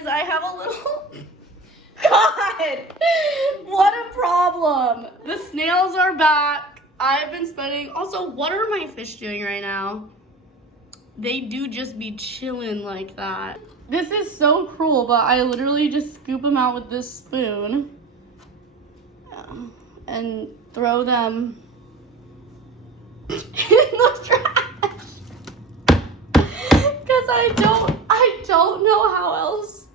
guys, I have a little... God! What a problem! The snails are back. I've been spending... Also, what are my fish doing right now? They do just be chilling like that. This is so cruel, but I literally just scoop them out with this spoon and throw them in the trash. Because I don't know how else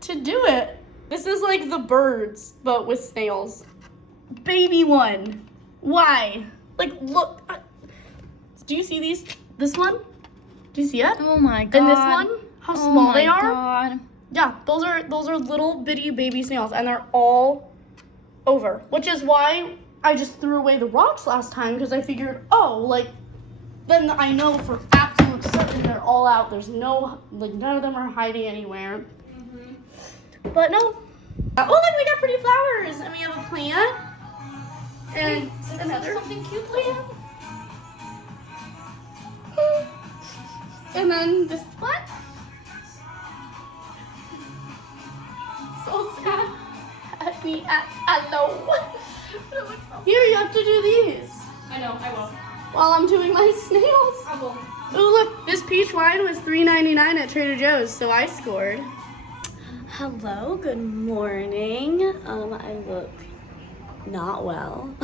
to do it. This is like the birds, but with snails. Baby one. Why? Like, look. Do you see these? This one? Do you see it? Oh my god. And this one? How small they are? Oh my god. Yeah, those are little bitty baby snails, and they're all over. Which is why I just threw away the rocks last time, because I figured, oh, like, then I know for absolute certain they're all out. There's no, like, none of them are hiding anywhere. Mm-hmm. But no. Oh, look, we got pretty flowers, and we have a plant, and another something cute plant. And then this one. So sad. At me at hello. Here, you have to do these. I know, I will. While I'm doing my snails. I will. Ooh, look, this peach wine was $3.99 at Trader Joe's, so I scored. Hello, good morning. I look not well.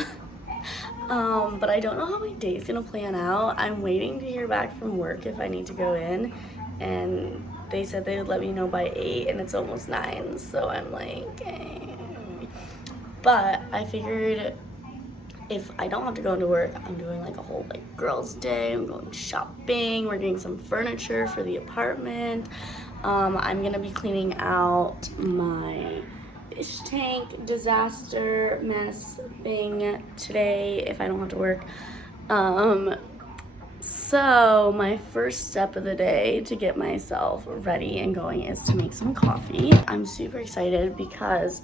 But I don't know how my day's gonna plan out. I'm waiting to hear back from work if I need to go in, and they said they would let me know by 8, and it's almost 9, so I'm like, eh. But I figured if I don't have to go into work, I'm doing like a whole like girls' day. I'm going shopping. We're getting some furniture for the apartment. I'm gonna be cleaning out my fish tank disaster mess thing today if I don't have to work. So my first step of the day to get myself ready and going is to make some coffee. I'm super excited because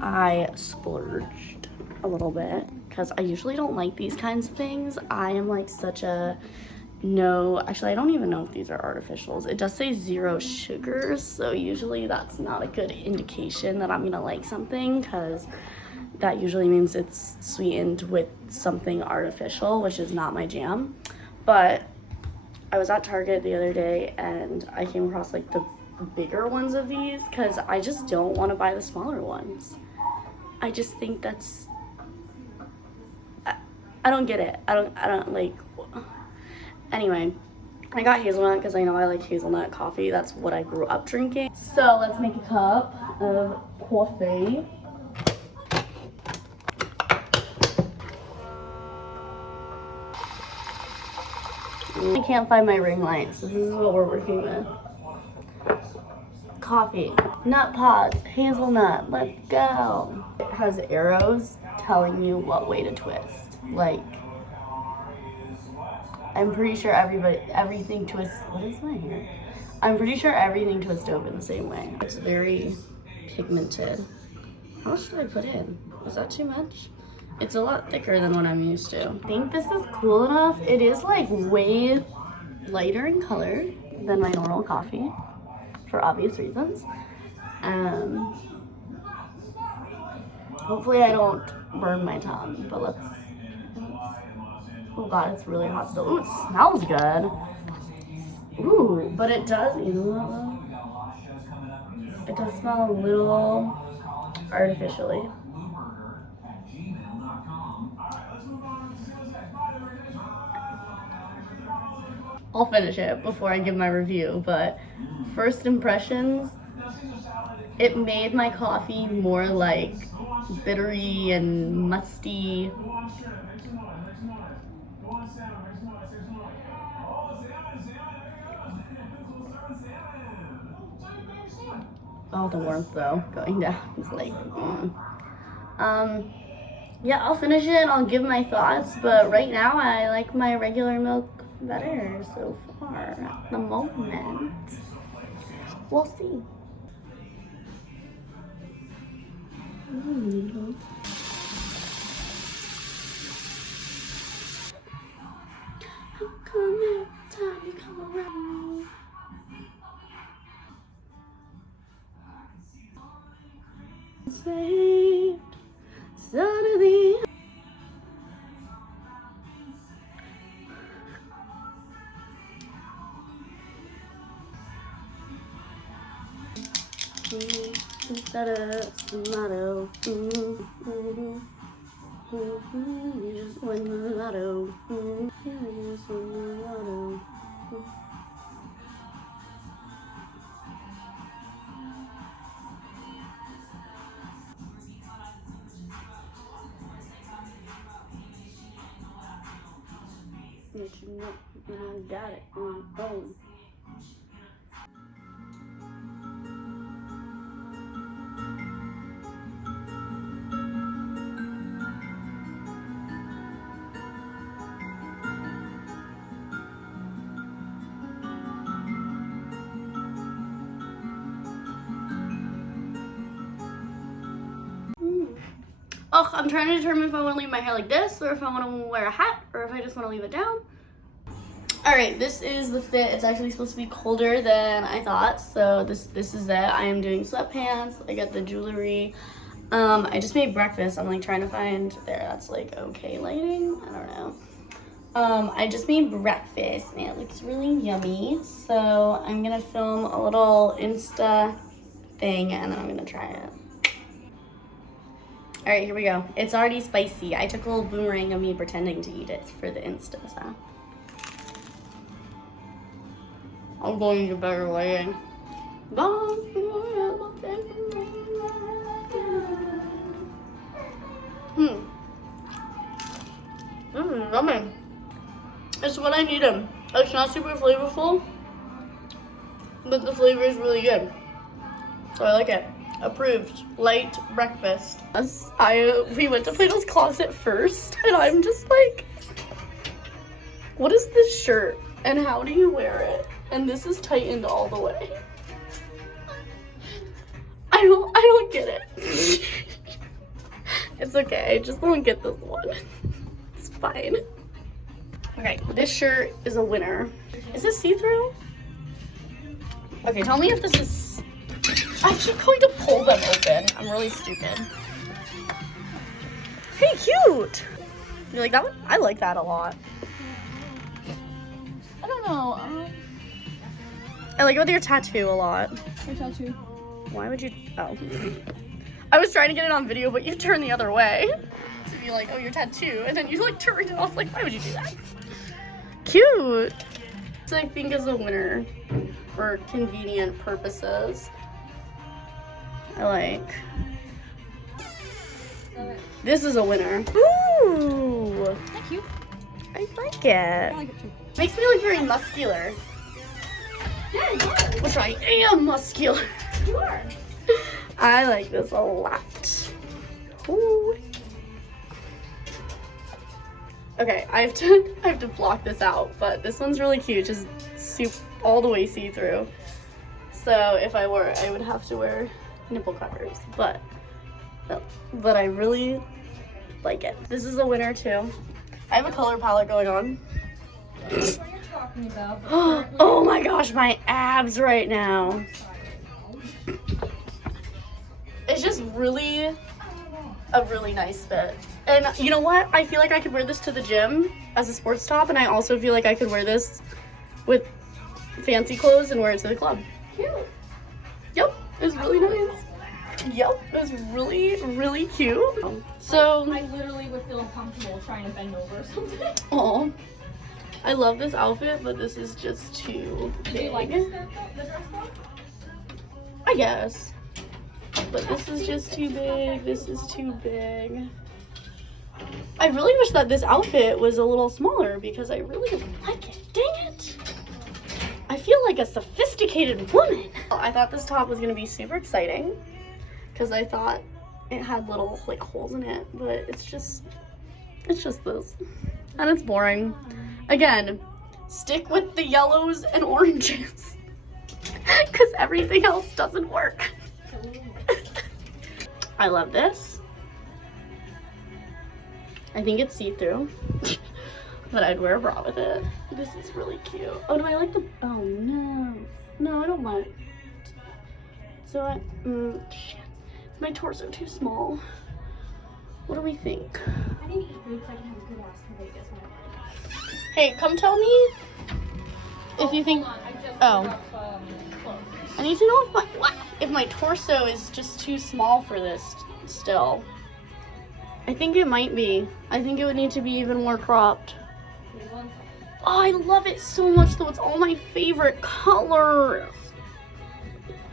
I splurged a little bit because I usually don't like these kinds of things. I am like such a no, actually I don't even know if these are artificials. It does say 0 sugars, so usually that's not a good indication that I'm gonna like something, because that usually means it's sweetened with something artificial, which is not my jam. But I was at Target the other day and I came across like the bigger ones of these, because I just don't want to buy the smaller ones. I just think that's, I don't get it. I don't like. Anyway, I got hazelnut because I know I like hazelnut coffee. That's what I grew up drinking. So let's make a cup of coffee. I can't find my ring light, so this is what we're working with. Coffee, nut pods, hazelnut, let's go. It has arrows telling you what way to twist. Like, I'm pretty sure everything twists, what is my hair? I'm pretty sure everything twists open the same way. It's very pigmented. How much should I put in? Is that too much? It's a lot thicker than what I'm used to. I think this is cool enough. It is like way lighter in color than my normal coffee for obvious reasons. Hopefully I don't burn my tongue, but let's oh god, it's really hot still. Ooh, it smells good. Ooh, but it does, you know what? It does smell a little artificially. I'll finish it before I give my review, but first impressions, it made my coffee more like bittery and musty. Oh, the warmth though, going down is like, yeah, I'll finish it and I'll give my thoughts, but right now I like my regular milk better so far at the moment. We'll see. How come every time you come around? saved. Suddenly. Tomato. You just won the lotto. You just won the lotto. But you know, I got it on my own. Oh, I'm trying to determine if I want to leave my hair like this or if I want to wear a hat or if I just want to leave it down. All right, this is the fit. It's actually supposed to be colder than I thought, so this is it. I am doing sweatpants. I got the jewelry. I just made breakfast. I'm like trying to find there. That's like okay lighting. I don't know. I just made breakfast and it looks really yummy. So I'm gonna film a little Insta thing and then I'm gonna try it. All right, here we go. It's already spicy. I took a little boomerang of me pretending to eat it for the Insta, so. I'm going to better lighting. This is yummy. It's what I needed. It's not super flavorful, but the flavor is really good. So I like it. Approved. Light breakfast. We went to Plato's Closet first, and I'm just like, what is this shirt? And how do you wear it? And this is tightened all the way. I don't get it. It's okay, I just don't get this one. It's fine. Okay, this shirt is a winner. Is this see-through? Okay, tell me if this is... I'm just going to pull them open. I'm really stupid. Hey, cute! You like that one? I like that a lot. I don't know. I like it with your tattoo a lot. My tattoo. Why would you? Oh. I was trying to get it on video, but you turned the other way to be like, oh, your tattoo, and then you like turned it off. Like, why would you do that? Cute. So I think is a winner for convenient purposes. I like. This is a winner. Ooh. Thank you. I like it. I like it too. Makes me look very muscular. Yeah, you are. Which I am muscular. You are. I like this a lot. Ooh. Okay, I have to block this out, but this one's really cute, just all the way see-through. So if I wore it, I would have to wear nipple covers, but I really like it. This is a winner too. I have a color palette going on. What you're talking about. Oh my gosh, my abs right now. It's just really a really nice fit. And you know what? I feel like I could wear this to the gym as a sports top, and I also feel like I could wear this with fancy clothes and wear it to the club. Cute. Yep, it was really nice. Yep, it was really, really cute. So I literally would feel uncomfortable trying to bend over or something. oh, I love this outfit, but this is just too big. Do you like this skirt though? The dress though? I guess. But this is just too big. This is too big. I really wish that this outfit was a little smaller because I really like it. Dang it. I feel like a sophisticated woman. I thought this top was gonna be super exciting because I thought it had little like holes in it, but it's just this. And it's boring. Again, stick with the yellows and oranges because everything else doesn't work. I love this. I think it's see-through, but I'd wear a bra with it. This is really cute. Oh, do I like the, oh no. No, I don't want it. So shit. my torso too small? What do we think? I need to eat food so I can have a good ass for Vegas when I Hey, come tell me if you think. Hold on, I just Oh. looked up, clothes. I need to know if my torso is just too small for this still. I think it might be. I think it would need to be even more cropped. Give me 1 second. Oh, I love it so much though. It's all my favorite colors.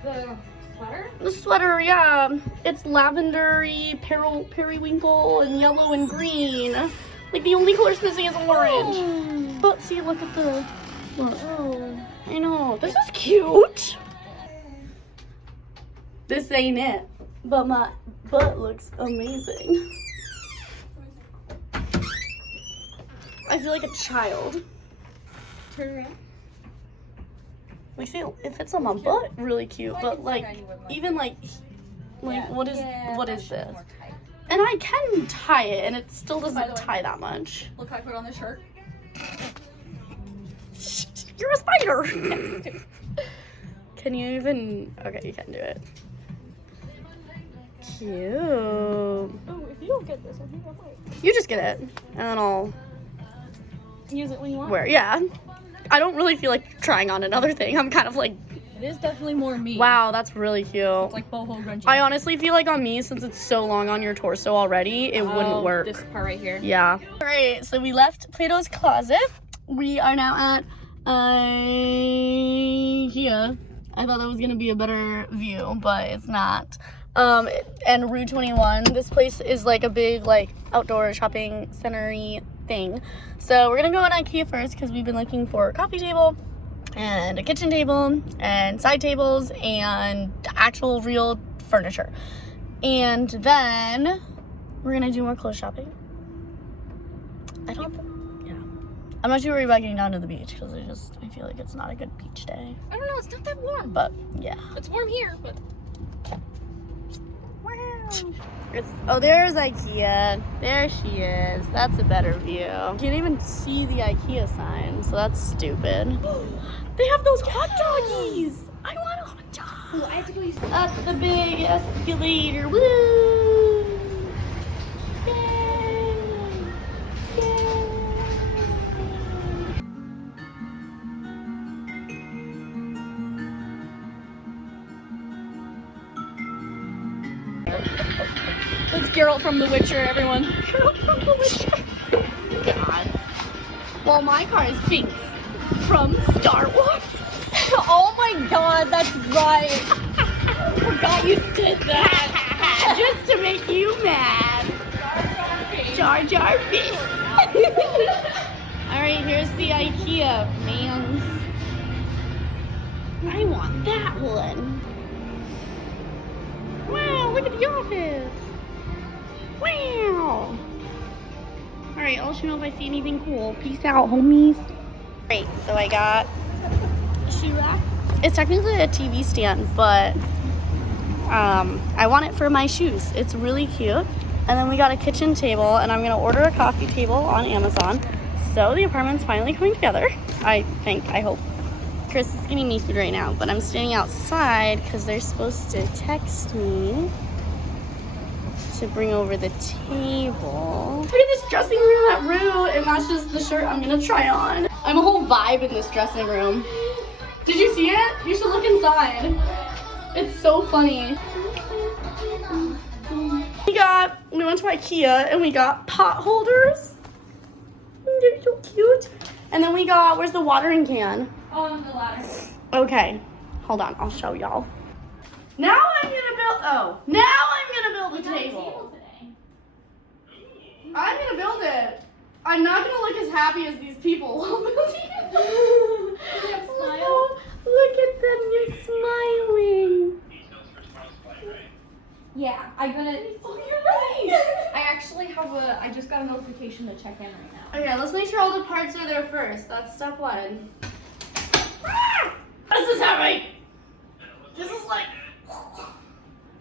The sweater? The sweater, yeah. It's lavendery, periwinkle, and yellow and green. Like the only colors missing is orange. But see, look at the. Look. Oh, I know. This is cute. This ain't it, but my butt looks amazing. I feel like a child. Turn around. We feel it fits on my butt really cute, but like even like what is this? And I can tie it, and it still doesn't tie that much. Look how I put on the shirt. You're a spider. Can you even? Okay, you can do it. Cute. Oh, if you don't get this, I think I might. You just get it, and then I'll Use it when you want. wear. Yeah. I don't really feel like trying on another thing. I'm kind of like, It is definitely more me. wow, that's really cute. It's like boho grungy. I honestly feel like on me, since it's so long on your torso already, it wouldn't work. This part right here. Yeah. Alright, so we left Plato's Closet. We are now at IKEA. I thought that was gonna be a better view, but it's not. And Rue 21. This place is like a big like outdoor shopping center-y thing. So we're gonna go on IKEA first because we've been looking for a coffee table and a kitchen table and side tables and actual real furniture. And then we're gonna do more clothes shopping. I'm not too worried about getting down to the beach because I feel like it's not a good beach day. I don't know, it's not that warm. But yeah. It's warm here, but Oh, there's IKEA. There she is. That's a better view. You can't even see the IKEA sign, so that's stupid. They have those hot doggies. I want a hot dog. oh, I have to go use Up the big escalator. Woo! Yay! Yay! It's Geralt from The Witcher, everyone. Geralt from The Witcher. God. Well, my car is pink from Star Wars. Oh my god, that's right. Forgot you did that. Just to make you mad. Jar Jar Binks. Alright, here's the IKEA, mans. I want that one. Wow, look at the office. Wow. Alright, I'll let you know if I see anything cool. Peace out, homies. Great, so I got a shoe rack. It's technically a TV stand, but I want it for my shoes. It's really cute. And then we got a kitchen table, and I'm gonna order a coffee table on Amazon. So the apartment's finally coming together. I think, I hope. Chris is getting me food right now, but I'm standing outside because they're supposed to text me to bring over the table. Look at this dressing room at Rue. It matches the shirt I'm gonna try on. I'm a whole vibe in this dressing room. Did you see it? You should look inside. It's so funny. We went to IKEA and we got pot holders. They're so cute. And then we got, where's the watering can? On the ladder. Okay, hold on, I'll show y'all. Now I'm gonna build a table. I'm gonna build it. I'm not gonna look as happy as these people while building it. Look at them, you're smiling. Yeah, I'm gonna. Oh, you're right. I actually have I just got a notification to check in right now. Okay, let's make sure all the parts are there first. That's step one. Ah! This is heavy. This is like.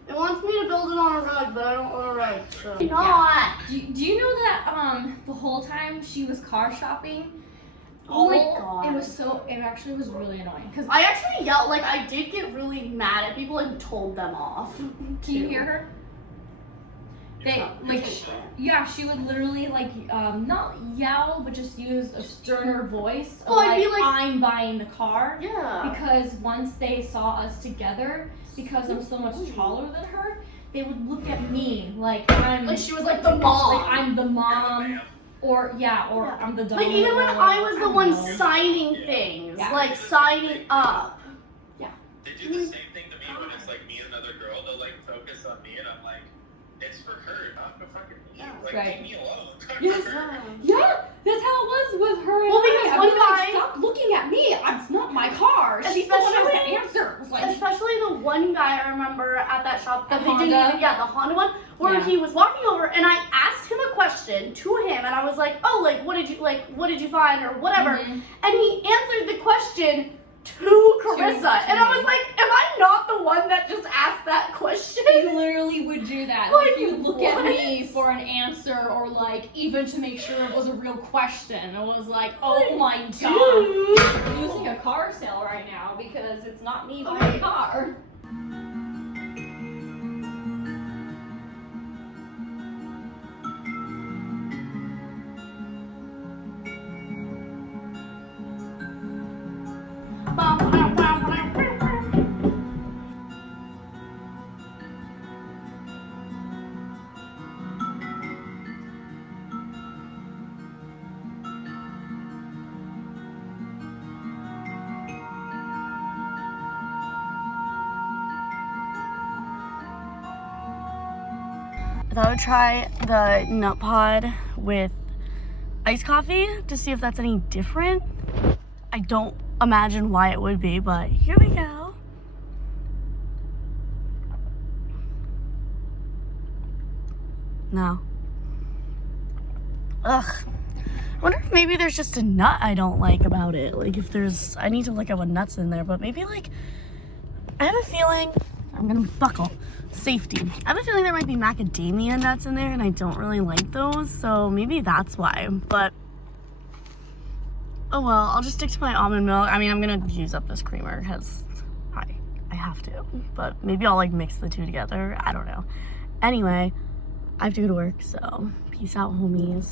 It wants me to build it on a rug, but I don't want a rug, so. Not. Do you know that the whole time she was car shopping? Oh my god. It actually was really annoying. Cause I actually yelled, like I did get really mad at people and told them off. do you hear her? they like yeah, she would literally like not yell but just use a sterner voice. Well, I'd be like, I'm buying the car. Yeah. Because once they saw us together, because I'm so much taller than her, they would look at me like I'm like she was like the mom. Like I'm the mom. Or I'm the dog. Like even when I was the one signing things, like signing up. They do the same thing to me when it's like me and another girl. They'll like focus on me, and I'm like, it's for her, not for fucking me. Like leave me alone. Yes. Yeah, that's how it was with her. Well, because one guy stop looking at me. It's not my car. She's the one who has to answer. Like, especially the one guy I remember at that shop that The they didn't Honda? even, the Honda one, where he was walking over and I asked him a question to him and I was like, oh, like what did you find or whatever, and he answered the question to Carissa, and I was like, am I not the one that just asked that question? he literally would do that. Like, Like you look at me what? for an answer, or like even to make sure it was a real question. It was like, oh my god, I'm losing a car sale right now because it's not me buying a car. I thought I would try the nut pod with iced coffee to see if that's any different. I don't imagine why it would be, but here we go. No. Ugh. I wonder if maybe there's just a nut I don't like about it. Like if there's, I need to look at what nuts in there, but maybe like, I have a feeling, I'm gonna buckle. Safety. I have a feeling there might be macadamia nuts in there and I don't really like those, so maybe that's why, but oh well, I'll just stick to my almond milk. I mean, I'm gonna use up this creamer because I have to, but maybe I'll like mix the two together. I don't know. Anyway, I have to go to work, so peace out, homies.